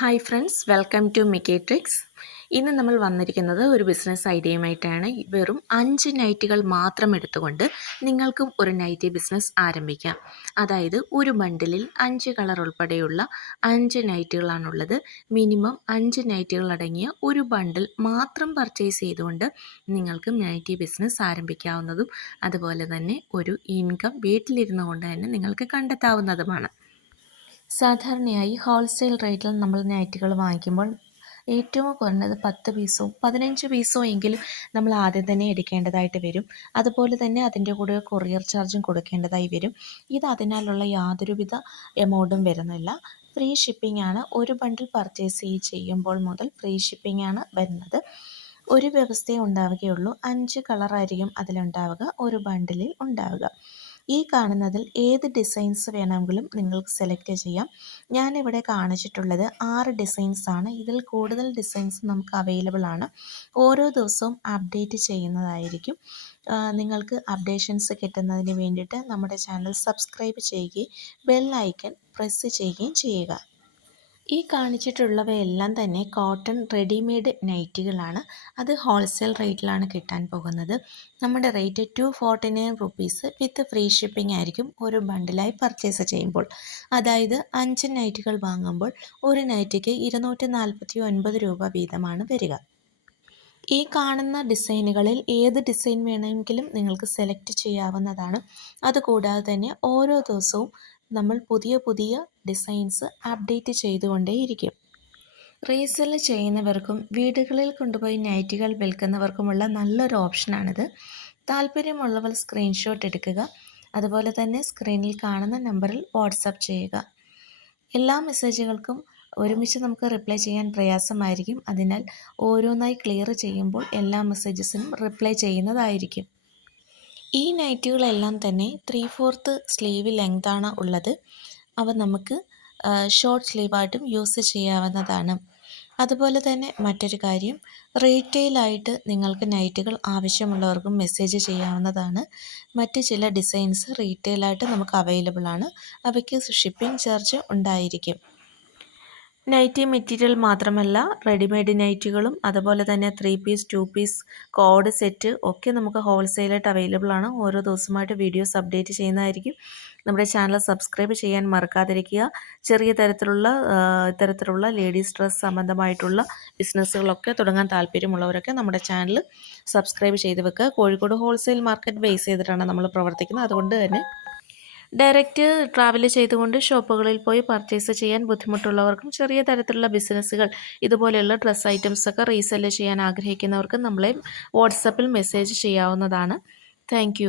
Hi friends, welcome to Mickey Tricks. ഇന്ന് നമ്മൾ വന്നിരിക്കുന്നത് ഒരു ബിസിനസ് ഐഡിയയുമായിട്ടാണ്. വെറും 5 നൈറ്റികൾ മാത്രം എടുത്തുകൊണ്ട് നിങ്ങൾക്കും ഒരു നൈറ്റി ബിസിനസ് ആരംഭിക്കാം. അതായത് ഒരു ബണ്ടിലിൽ 5 കളർ ഉൾപ്പെടെയുള്ള 5 നൈറ്റികളാണുള്ളത്. മിനിമം 5 നൈറ്റികൾ അടങ്ങിയ ഒരു ബണ്ടിൽ മാത്രം പർച്ചേസ് ചെയ്തുകൊണ്ട് നിങ്ങൾക്ക് നൈറ്റി ബിസിനസ് ആരംഭിക്കാവുന്നതും അതുപോലെ തന്നെ ഒരു ഇൻകം വീട്ടിലിരുന്നു കൊണ്ട് തന്നെ നിങ്ങൾക്ക് കണ്ടെത്താവുന്നതുമാണ്. സാധാരണയായി ഹോൾസെയിൽ റേറ്റിൽ നമ്മൾ നൈറ്റുകൾ വാങ്ങിക്കുമ്പോൾ ഏറ്റവും കുറഞ്ഞത് 10 പീസോ 15 പീസോ എങ്കിലും നമ്മൾ ആദ്യം തന്നെ എടുക്കേണ്ടതായിട്ട് വരും. അതുപോലെ തന്നെ അതിൻ്റെ കൂടെ കൊറിയർ ചാർജും കൊടുക്കേണ്ടതായി വരും. ഇത് അതിനാലുള്ള യാതൊരുവിധ എമൗണ്ടും വരുന്നില്ല. ഫ്രീ ഷിപ്പിംഗ് ആണ്. ഒരു ബണ്ടിൽ പർച്ചേസ് ചെയ്യുമ്പോൾ മുതൽ ഫ്രീ ഷിപ്പിംഗ് ആണ് വരുന്നത്. ഒരു വ്യവസ്ഥയെ ഉണ്ടാവുകയുള്ളൂ. 5 കളറായിരിക്കും അതിലുണ്ടാവുക, ഒരു ബണ്ടിലിൽ ഉണ്ടാവുക. ഈ കാണുന്നതിൽ ഏത് ഡിസൈൻസ് വേണമെങ്കിലും നിങ്ങൾക്ക് സെലക്ട് ചെയ്യാം. ഞാനിവിടെ കാണിച്ചിട്ടുള്ളത് 6 ഡിസൈൻസ് ആണ്. ഇതിൽ കൂടുതൽ ഡിസൈൻസ് നമുക്ക് അവൈലബിൾ ആണ്. ഓരോ ദിവസവും അപ്ഡേറ്റ് ചെയ്യുന്നതായിരിക്കും. നിങ്ങൾക്ക് അപ്ഡേഷൻസ് കിട്ടുന്നതിന് വേണ്ടിയിട്ട് നമ്മുടെ ചാനൽ സബ്സ്ക്രൈബ് ചെയ്യുകയും ബെൽ ഐക്കൺ പ്രസ് ചെയ്യുകയും ചെയ്യുക. ഈ കാണിച്ചിട്ടുള്ളവയെല്ലാം തന്നെ കോട്ടൺ റെഡിമെയ്ഡ് നൈറ്റികളാണ്. അത് ഹോൾസെയിൽ റേറ്റിലാണ് കിട്ടാൻ പോകുന്നത്. നമ്മുടെ റേറ്റ് 249 റുപ്പീസ് വിത്ത് ഫ്രീ ഷിപ്പിംഗ് ആയിരിക്കും ഒരു ബണ്ടിലായി പർച്ചേസ് ചെയ്യുമ്പോൾ. അതായത് 5 നൈറ്റുകൾ വാങ്ങുമ്പോൾ ഒരു നൈറ്റിക്ക് 249 രൂപ വീതമാണ് വരിക. ഈ കാണുന്ന ഡിസൈനുകളിൽ ഏത് ഡിസൈൻ വേണമെങ്കിലും നിങ്ങൾക്ക് സെലക്ട് ചെയ്യാവുന്നതാണ്. അതുകൂടാതെ തന്നെ ഓരോ ദിവസവും നമ്മൾ പുതിയ പുതിയ ഡിസൈൻസ് അപ്ഡേറ്റ് ചെയ്തുകൊണ്ടേയിരിക്കും. റീസെല് ചെയ്യുന്നവർക്കും വീടുകളിൽ കൊണ്ടുപോയി നൈറ്റികൾ വിൽക്കുന്നവർക്കുമുള്ള നല്ലൊരു ഓപ്ഷനാണിത്. താല്പര്യമുള്ളവർ സ്ക്രീൻഷോട്ട് എടുക്കുക. അതുപോലെ തന്നെ സ്ക്രീനിൽ കാണുന്ന നമ്പറിൽ വാട്സപ്പ് ചെയ്യുക. എല്ലാ മെസ്സേജുകൾക്കും ഒരുമിച്ച് നമുക്ക് റിപ്ലൈ ചെയ്യാൻ പ്രയാസമായിരിക്കും. അതിനാൽ ഓരോന്നായി ക്ലിയർ ചെയ്യുമ്പോൾ എല്ലാ മെസ്സേജസിനും റിപ്ലൈ ചെയ്യുന്നതായിരിക്കും. ഈ നൈറ്റുകളെല്ലാം തന്നെ 3/4 സ്ലീവ് ലെങ്താണ് ഉള്ളത്. അവ നമുക്ക് ഷോർട്ട് സ്ലീവായിട്ടും യൂസ് ചെയ്യാവുന്നതാണ്. അതുപോലെ തന്നെ മറ്റൊരു കാര്യം, റീറ്റെയിലായിട്ട് നിങ്ങൾക്ക് നൈറ്റുകൾ ആവശ്യമുള്ളവർക്കും മെസ്സേജ് ചെയ്യാവുന്നതാണ്. മറ്റ് ചില ഡിസൈൻസ് റീറ്റെയിലായിട്ട് നമുക്ക് അവൈലബിൾ ആണ്. അവയ്ക്ക് ഷിപ്പിംഗ് ചാർജ് ഉണ്ടായിരിക്കും. നൈറ്റി മെറ്റീരിയൽ മാത്രമല്ല, റെഡിമെയ്ഡ് നൈറ്റികളും അതുപോലെ തന്നെ 3 പീസ് 2 പീസ് കോഡ് സെറ്റ് ഒക്കെ നമുക്ക് ഹോൾസെയിലായിട്ട് അവൈലബിൾ ആണ്. ഓരോ ദിവസമായിട്ട് വീഡിയോസ് അപ്ഡേറ്റ് ചെയ്യുന്നതായിരിക്കും. നമ്മുടെ ചാനൽ സബ്സ്ക്രൈബ് ചെയ്യാൻ മറക്കാതിരിക്കുക. ചെറിയ ഇത്തരത്തിലുള്ള ലേഡീസ് ഡ്രസ് സംബന്ധമായിട്ടുള്ള ബിസിനസ്സുകളൊക്കെ തുടങ്ങാൻ താല്പര്യമുള്ളവരൊക്കെ നമ്മുടെ ചാനൽ സബ്സ്ക്രൈബ് ചെയ്ത് വെക്കുക. കോഴിക്കോട് ഹോൾസെയിൽ മാർക്കറ്റ് ബേസ് ചെയ്തിട്ടാണ് നമ്മൾ പ്രവർത്തിക്കുന്നത്. അതുകൊണ്ട് തന്നെ ഡയറക്റ്റ് ട്രാവൽ ചെയ്തുകൊണ്ട് ഷോപ്പുകളിൽ പോയി പർച്ചേസ് ചെയ്യാൻ ബുദ്ധിമുട്ടുള്ളവർക്കും ചെറിയ തരത്തിലുള്ള ബിസിനസ്സുകൾ ഇതുപോലെയുള്ള ഡ്രസ്സ് ഐറ്റംസൊക്കെ റീസെല് ചെയ്യാൻ ആഗ്രഹിക്കുന്നവർക്കും നമ്മളെ വാട്സപ്പിൽ മെസ്സേജ് ചെയ്യാവുന്നതാണ്. താങ്ക്